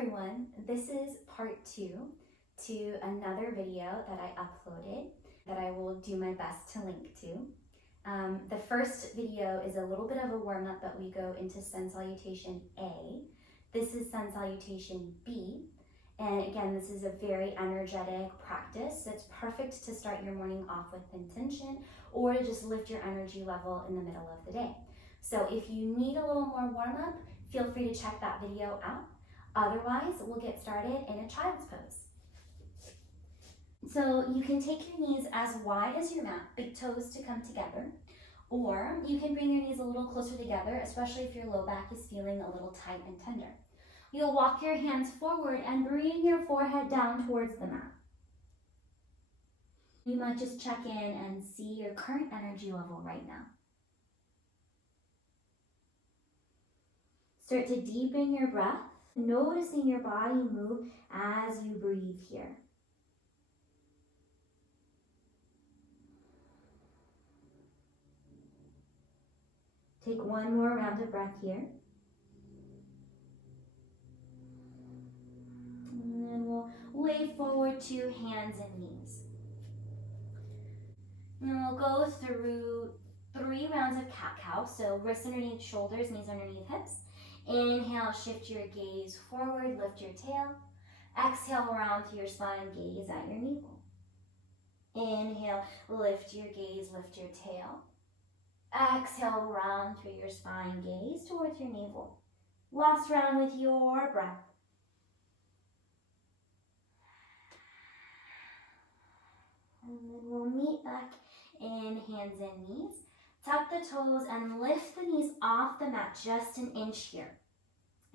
everyone, this is part 2 to another video that I uploaded that I will do my best to link to. The first video is a little bit of a warm-up, but we go into Sun Salutation A. This is Sun Salutation B. And again, this is a very energetic practice. It's perfect to start your morning off with intention or to just lift your energy level in the middle of the day. So if you need a little more warm-up, feel free to check that video out. Otherwise, we'll get started in a child's pose. So you can take your knees as wide as your mat, big toes to come together, or you can bring your knees a little closer together, especially if your low back is feeling a little tight and tender. You'll walk your hands forward and bring your forehead down towards the mat. You might just check in and see your current energy level right now. Start to deepen your breath, noticing your body move as you breathe here. Take one more round of breath here. And then we'll wave forward to hands and knees. And then we'll go through 3 rounds of cat-cow. So wrists underneath shoulders, knees underneath hips. Inhale, shift your gaze forward, lift your tail. Exhale, round through your spine, gaze at your navel. Inhale, lift your gaze, lift your tail. Exhale, round through your spine, gaze towards your navel. Last round with your breath. And then we'll meet back in hands and knees. Tuck the toes and lift the knees off the mat just an inch here.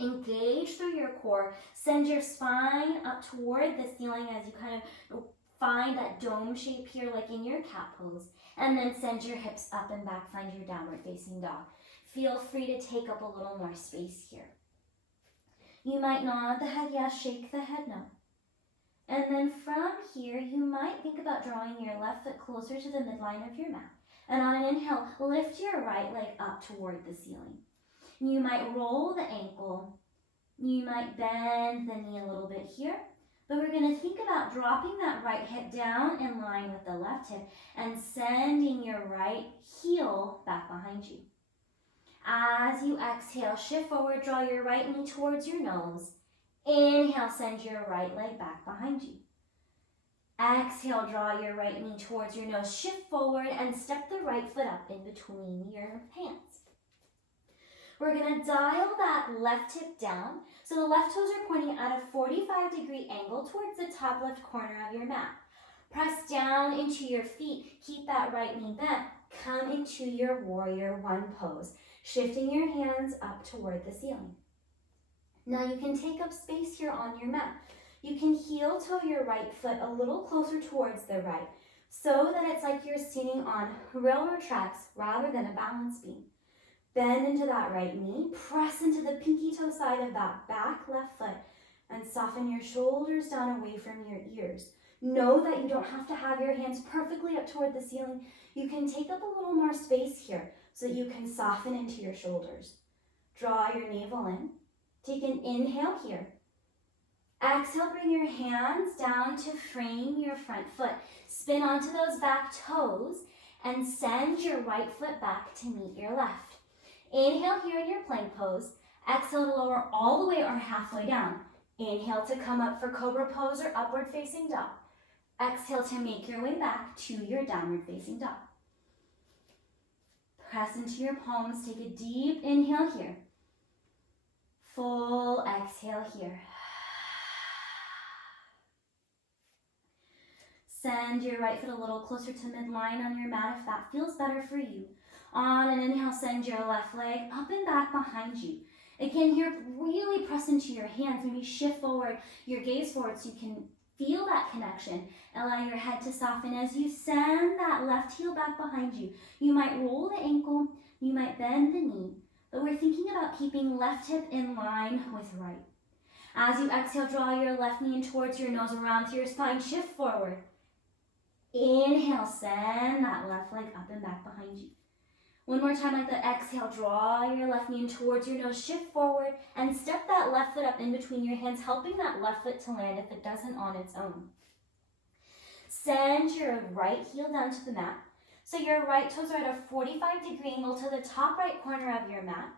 Engage through your core. Send your spine up toward the ceiling as you kind of find that dome shape here like in your cat pose. And then send your hips up and back, find your downward facing dog. Feel free to take up a little more space here. You might nod the head yes, shake the head no. And then from here, you might think about drawing your left foot closer to the midline of your mat. And on an inhale, lift your right leg up toward the ceiling. You might roll the ankle. You might bend the knee a little bit here. But we're going to think about dropping that right hip down in line with the left hip and sending your right heel back behind you. As you exhale, shift forward, draw your right knee towards your nose. Inhale, send your right leg back behind you. Exhale, draw your right knee towards your nose, shift forward and step the right foot up in between your hands. We're going to dial that left hip down. So the left toes are pointing at a 45-degree angle towards the top left corner of your mat. Press down into your feet. Keep that right knee bent. Come into your warrior one pose, shifting your hands up toward the ceiling. Now you can take up space here on your mat. You can heel toe your right foot a little closer towards the right so that it's like you're standing on railroad tracks rather than a balance beam. Bend into that right knee, press into the pinky toe side of that back left foot and soften your shoulders down away from your ears. Know that you don't have to have your hands perfectly up toward the ceiling. You can take up a little more space here so that you can soften into your shoulders. Draw your navel in. Take an inhale here. Exhale, bring your hands down to frame your front foot. Spin onto those back toes and send your right foot back to meet your left. Inhale here in your plank pose. Exhale to lower all the way or halfway down. Inhale to come up for cobra pose or upward facing dog. Exhale to make your way back to your downward facing dog. Press into your palms. Take a deep inhale here. Full exhale here. Send your right foot a little closer to midline on your mat if that feels better for you. On an inhale, send your left leg up and back behind you. Again, here, really press into your hands. Maybe shift forward, your gaze forward so you can feel that connection. Allow your head to soften as you send that left heel back behind you. You might roll the ankle, you might bend the knee, but we're thinking about keeping left hip in line with right. As you exhale, draw your left knee in towards your nose, around to your spine, shift forward. Inhale, send that left leg up and back behind you. One more time like that. Exhale, draw your left knee in towards your nose, shift forward, and step that left foot up in between your hands, helping that left foot to land if it doesn't on its own. Send your right heel down to the mat. So your right toes are at a 45-degree angle to the top right corner of your mat.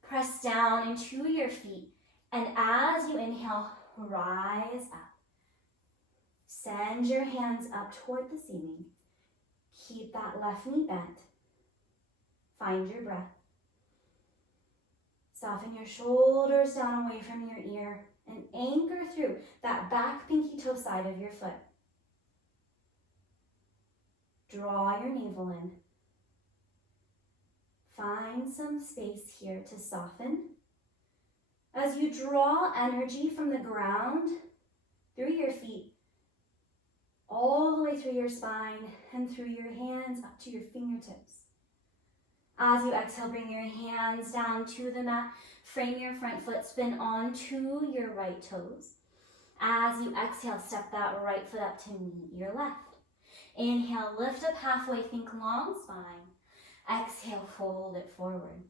Press down into your feet, and as you inhale, rise up. Send your hands up toward the ceiling. Keep that left knee bent. Find your breath. Soften your shoulders down away from your ear and anchor through that back pinky toe side of your foot. Draw your navel in. Find some space here to soften. As you draw energy from the ground through your feet, all the way through your spine and through your hands up to your fingertips. As you exhale, bring your hands down to the mat. Frame your front foot, spin onto your right toes. As you exhale, step that right foot up to meet your left. Inhale, lift up halfway, think long spine. Exhale, fold it forward.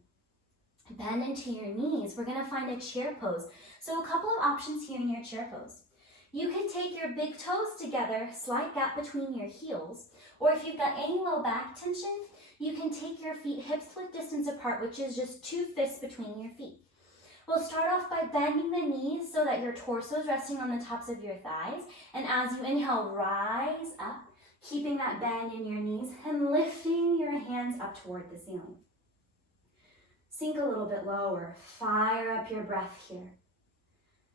Bend into your knees. We're going to find a chair pose. So a couple of options here in your chair pose. You can take your big toes together, slight gap between your heels, or if you've got any low back tension, you can take your feet hip width distance apart, which is just 2 fists between your feet. We'll start off by bending the knees so that your torso is resting on the tops of your thighs, and as you inhale, rise up, keeping that bend in your knees and lifting your hands up toward the ceiling. Sink a little bit lower, fire up your breath here.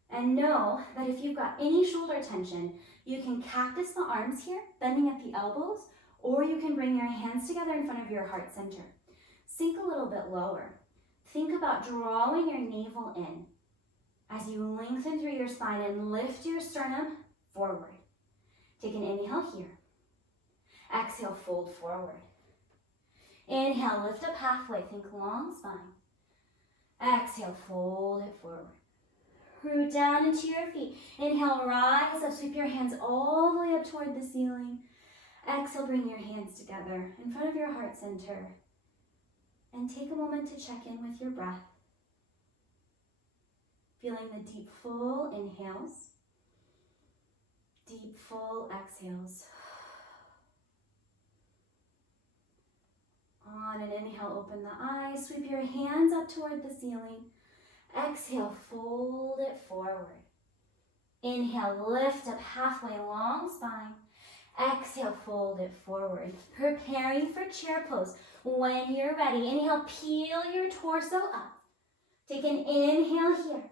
And know that if you've got any shoulder tension, you can cactus the arms here, bending at the elbows, or you can bring your hands together in front of your heart center. Sink a little bit lower. Think about drawing your navel in as you lengthen through your spine and lift your sternum forward. Take an inhale here. Exhale, fold forward. Inhale, lift up halfway, think long spine. Exhale, fold it forward. Root down into your feet. Inhale, rise up, sweep your hands all the way up toward the ceiling. Exhale, bring your hands together in front of your heart center. And take a moment to check in with your breath. Feeling the deep, full inhales. Deep, full exhales. On an inhale, open the eyes. Sweep your hands up toward the ceiling. Exhale, fold it forward. Inhale, lift up halfway, long spine. Exhale, fold it forward. Preparing for chair pose. When you're ready, inhale, peel your torso up. Take an inhale here.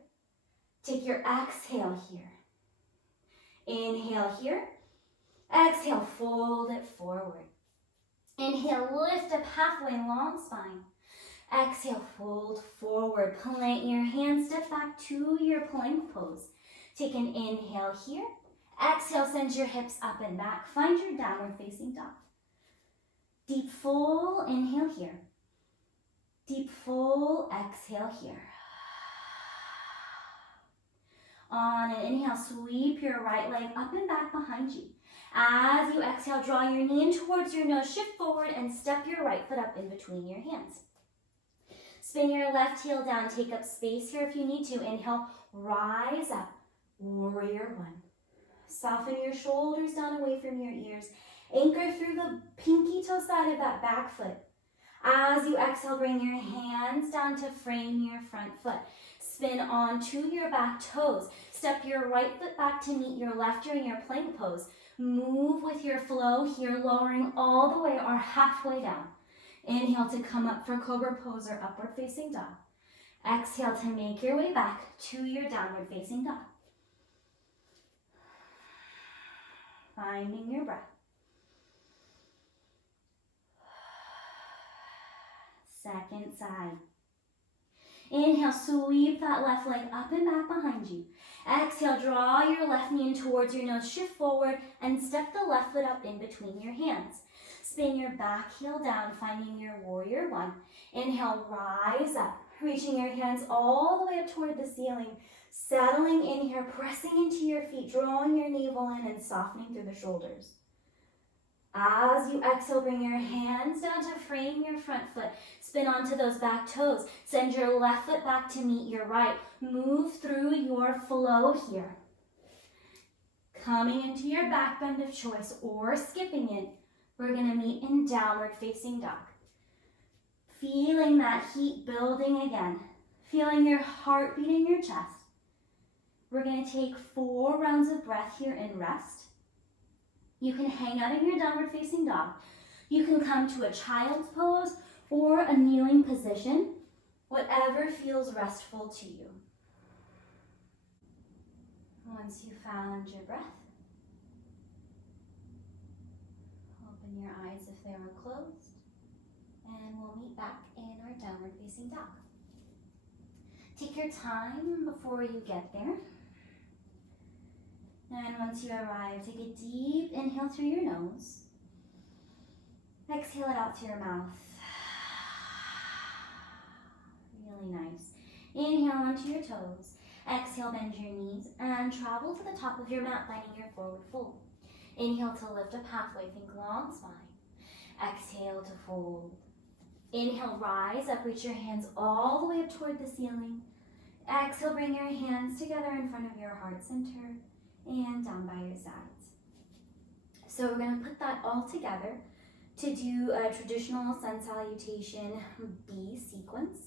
Take your exhale here. Inhale here. Exhale, fold it forward. Inhale, lift up halfway, long spine. Exhale, fold forward. Plant your hands, step back to your plank pose. Take an inhale here. Exhale, send your hips up and back. Find your downward facing dog. Deep, full inhale here. Deep, full exhale here. On an inhale, sweep your right leg up and back behind you. As you exhale, draw your knee in towards your nose, shift forward, and step your right foot up in between your hands. Spin your left heel down, take up space here if you need to. Inhale, rise up, warrior one. Soften your shoulders down away from your ears. Anchor through the pinky toe side of that back foot. As you exhale, bring your hands down to frame your front foot. Spin onto your back toes. Step your right foot back to meet your left during your plank pose. Move with your flow here, lowering all the way or halfway down. Inhale to come up for cobra pose or upward facing dog. Exhale to make your way back to your downward facing dog. Finding your breath. Second side. Inhale, sweep that left leg up and back behind you. Exhale, draw your left knee in towards your nose, shift forward, and step the left foot up in between your hands. Spin your back heel down, finding your warrior one. Inhale, rise up, reaching your hands all the way up toward the ceiling. Settling in here, pressing into your feet, drawing your navel in and softening through the shoulders. As you exhale, bring your hands down to frame your front foot. Spin onto those back toes. Send your left foot back to meet your right. Move through your flow here. Coming into your back bend of choice or skipping it, we're going to meet in downward facing dog. Feeling that heat building again. Feeling your heartbeat in your chest. We're going to take 4 rounds of breath here and rest. You can hang out in your downward facing dog. You can come to a child's pose or a kneeling position, whatever feels restful to you. Once you found your breath, open your eyes if they were closed, and we'll meet back in our downward facing dog. Take your time before you get there. And once you arrive, take a deep inhale through your nose. Exhale it out through your mouth. Really nice. Inhale onto your toes. Exhale, bend your knees and travel to the top of your mat, finding your forward fold. Inhale to lift up halfway, think long spine. Exhale to fold. Inhale, rise up, reach your hands all the way up toward the ceiling. Exhale, bring your hands together in front of your heart center and down by your sides. So we're going to put that all together to do a traditional Sun Salutation B sequence.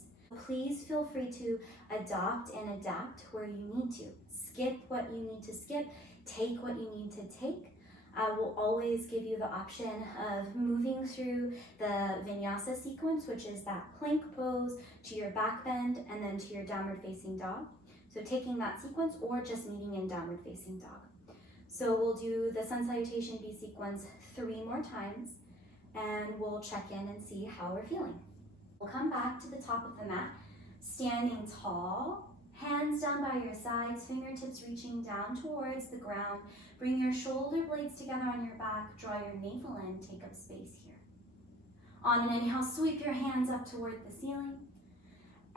Please feel free to adopt and adapt where you need to. Skip what you need to skip, take what you need to take. I will always give you the option of moving through the vinyasa sequence, which is that plank pose to your back bend and then to your downward facing dog. So taking that sequence or just meeting in downward facing dog. So we'll do the Sun Salutation B sequence 3 more times and we'll check in and see how we're feeling. We'll come back to the top of the mat, standing tall, hands down by your sides, fingertips reaching down towards the ground. Bring your shoulder blades together on your back, draw your navel in, take up space here. On an inhale, sweep your hands up toward the ceiling.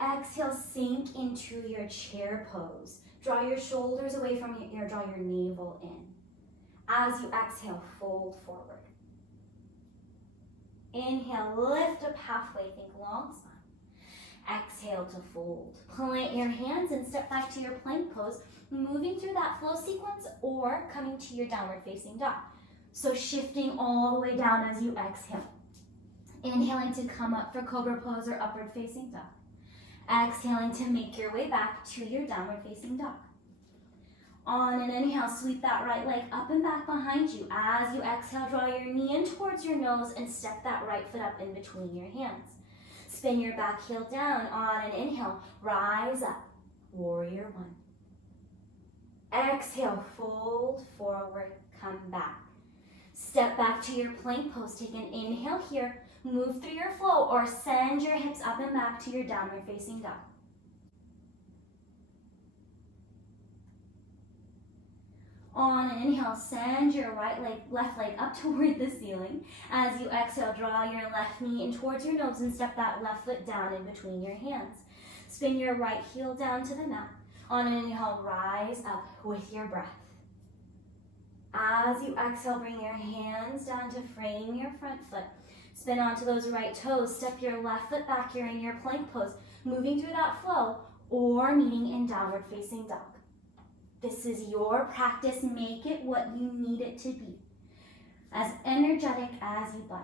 Exhale, sink into your chair pose. Draw your shoulders away from your ear, draw your navel in. As you exhale, fold forward. Inhale, lift up halfway, think long spine. Exhale to fold. Plant your hands and step back to your plank pose, moving through that flow sequence or coming to your downward facing dog. So shifting all the way down as you exhale. Inhaling to come up for cobra pose or upward facing dog. Exhaling to make your way back to your downward facing dog. On an inhale, sweep that right leg up and back behind you. As you exhale, draw your knee in towards your nose and step that right foot up in between your hands. Spin your back heel down. On an inhale, rise up, warrior 1. Exhale, fold forward, come back. Step back to your plank pose. Take an inhale here. Move through your flow or send your hips up and back to your downward facing dog. On an inhale, send your left leg up toward the ceiling. As you exhale, draw your left knee in towards your nose and step that left foot down in between your hands. Spin your right heel down to the mat. On an inhale, rise up with your breath. As you exhale, bring your hands down to frame your front foot. Spin onto those right toes. Step your left foot back here in your plank pose, moving through that flow or meeting in downward facing dog. This is your practice. Make it what you need it to be. As energetic as you'd like.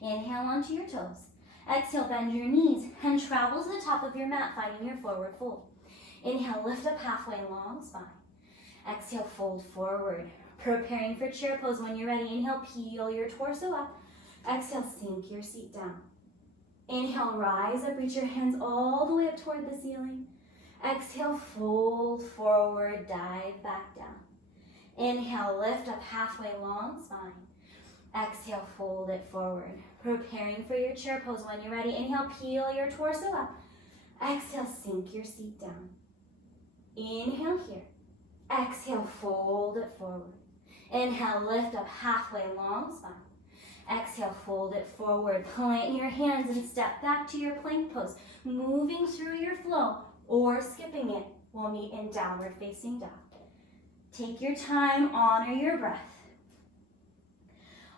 Inhale onto your toes. Exhale, bend your knees and travel to the top of your mat, finding your forward fold. Inhale, lift up halfway, long spine. Exhale, fold forward. Preparing for chair pose. When you're ready, inhale, peel your torso up. Exhale, sink your seat down. Inhale, rise up, reach your hands all the way up toward the ceiling. Exhale, fold forward, dive back down. Inhale, lift up halfway, long spine. Exhale, fold it forward. Preparing for your chair pose. When you're ready, inhale, peel your torso up. Exhale, sink your seat down. Inhale here. Exhale, fold it forward. Inhale, lift up halfway, long spine. Exhale, fold it forward. Plant your hands and step back to your plank pose. Moving through your flow or skipping it, we'll meet in downward facing dog. Take your time, honor your breath.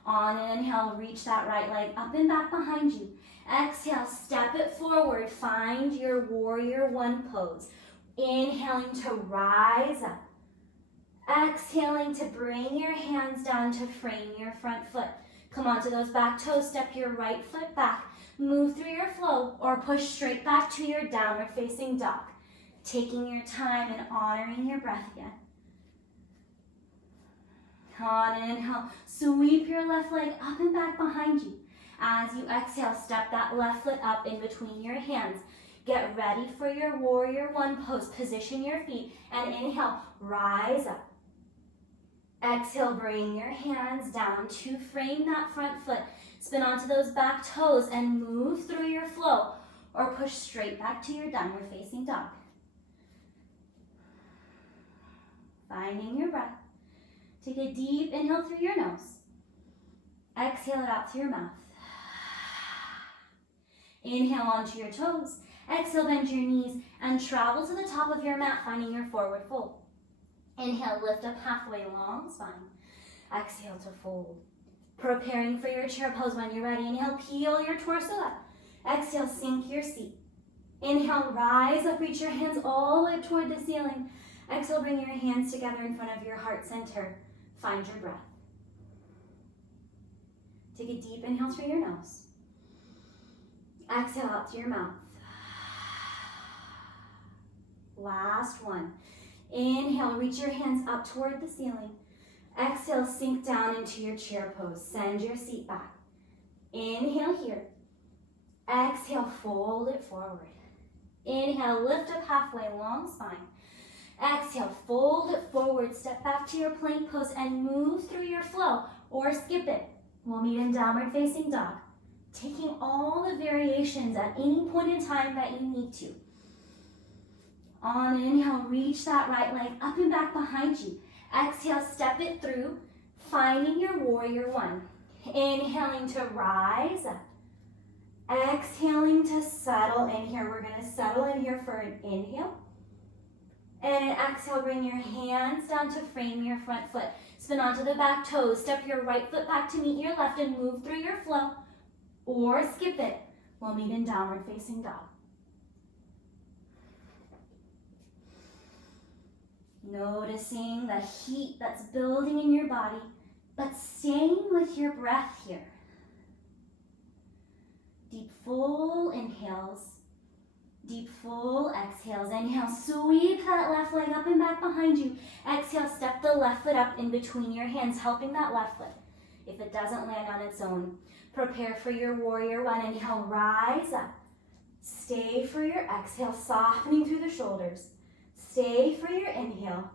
On an inhale, reach that right leg up and back behind you. Exhale, step it forward. Find your warrior one pose. Inhaling to rise up. Exhaling to bring your hands down to frame your front foot. Come onto those back toes. Step your right foot back. Move through your flow or push straight back to your downward facing dog. Taking your time and honoring your breath again. On an inhale, sweep your left leg up and back behind you. As you exhale, step that left foot up in between your hands. Get ready for your warrior one pose. Position your feet and inhale, rise up. Exhale, bring your hands down to frame that front foot. Spin onto those back toes and move through your flow or push straight back to your downward facing dog. Finding your breath. Take a deep inhale through your nose. Exhale it out through your mouth. Inhale onto your toes. Exhale, bend your knees and travel to the top of your mat, finding your forward fold. Inhale, lift up halfway, long spine. Exhale to fold. Preparing for your chair pose when you're ready. Inhale, peel your torso up. Exhale, sink your seat. Inhale, rise up, reach your hands all the way up toward the ceiling. Exhale, bring your hands together in front of your heart center. Find your breath. Take a deep inhale through your nose. Exhale out through your mouth. Last one. Inhale, reach your hands up toward the ceiling. Exhale, sink down into your chair pose. Send your seat back. Inhale here. Exhale, fold it forward. Inhale, lift up halfway, long spine. Exhale, fold it forward. Step back to your plank pose and move through your flow or skip it. We'll meet in downward facing dog. Taking all the variations at any point in time that you need to. On an inhale, reach that right leg up and back behind you. Exhale, step it through, finding your warrior one. Inhaling to rise up. Exhaling to settle in here. We're going to settle in here for an inhale. And an exhale, bring your hands down to frame your front foot. Spin onto the back toes. Step your right foot back to meet your left and move through your flow. Or skip it. We'll meet in downward facing dog. Noticing the heat that's building in your body, but staying with your breath here. Deep, full inhales. Deep, full exhales. Inhale, sweep that left leg up and back behind you. Exhale, step the left foot up in between your hands, helping that left foot. If it doesn't land on its own, prepare for your warrior one. Inhale, rise up. Stay for your exhale, softening through the shoulders. Stay for your inhale.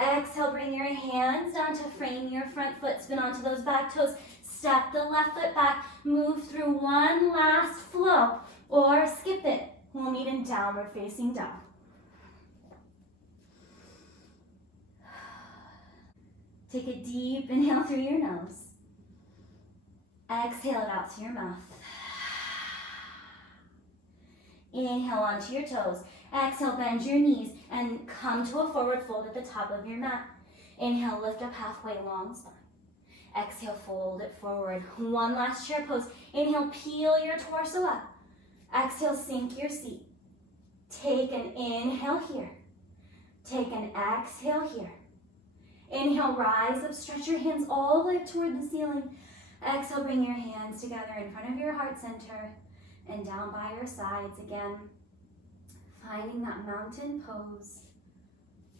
Exhale, bring your hands down to frame your front foot. Spin onto those back toes. Step the left foot back. Move through one last flow or skip it. We'll meet in downward facing dog. Take a deep inhale through your nose. Exhale it out through your mouth. Inhale onto your toes. Exhale, bend your knees and come to a forward fold at the top of your mat. Inhale, lift up halfway, long spine. Exhale, fold it forward. One last chair pose. Inhale, peel your torso up. Exhale, sink your seat. Take an inhale here. Take an exhale here. Inhale, rise up, stretch your hands all the way up toward the ceiling. Exhale, bring your hands together in front of your heart center and down by your sides again. Finding that mountain pose.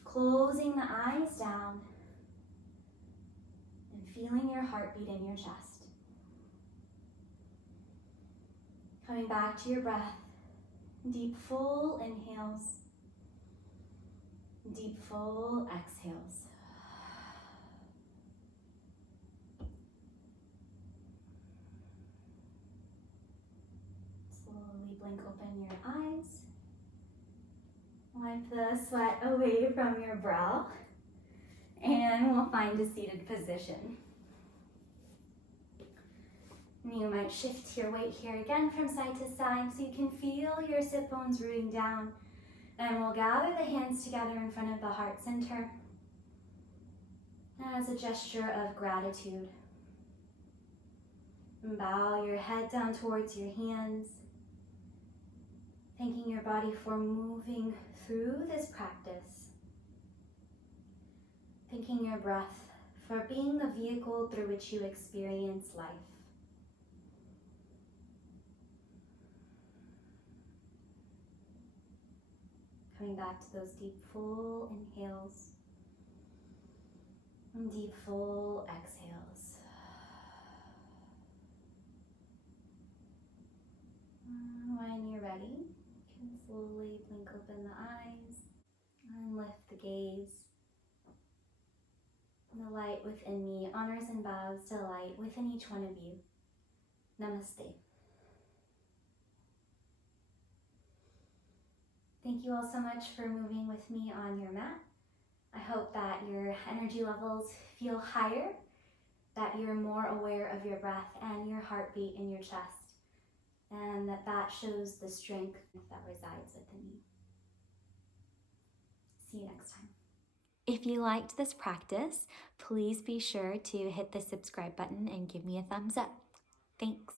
Closing the eyes down and feeling your heartbeat in your chest. Coming back to your breath. Deep, full inhales. Deep, full exhales. Slowly blink open your eyes. Wipe the sweat away from your brow. And we'll find a seated position. You might shift your weight here again from side to side so you can feel your sit bones rooting down. And we'll gather the hands together in front of the heart center as a gesture of gratitude. And bow your head down towards your hands, thanking your body for moving through this practice. Thanking your breath for being the vehicle through which you experience life. Coming back to those deep, full inhales and deep, full exhales. When you're ready, you can slowly blink open the eyes and lift the gaze. And the light within me honors and bows to the light within each one of you. Namaste. Thank you all so much for moving with me on your mat. I hope that your energy levels feel higher, that you're more aware of your breath and your heartbeat in your chest, and that shows the strength that resides within you. See you next time. If you liked this practice, please be sure to hit the subscribe button and give me a thumbs up. Thanks.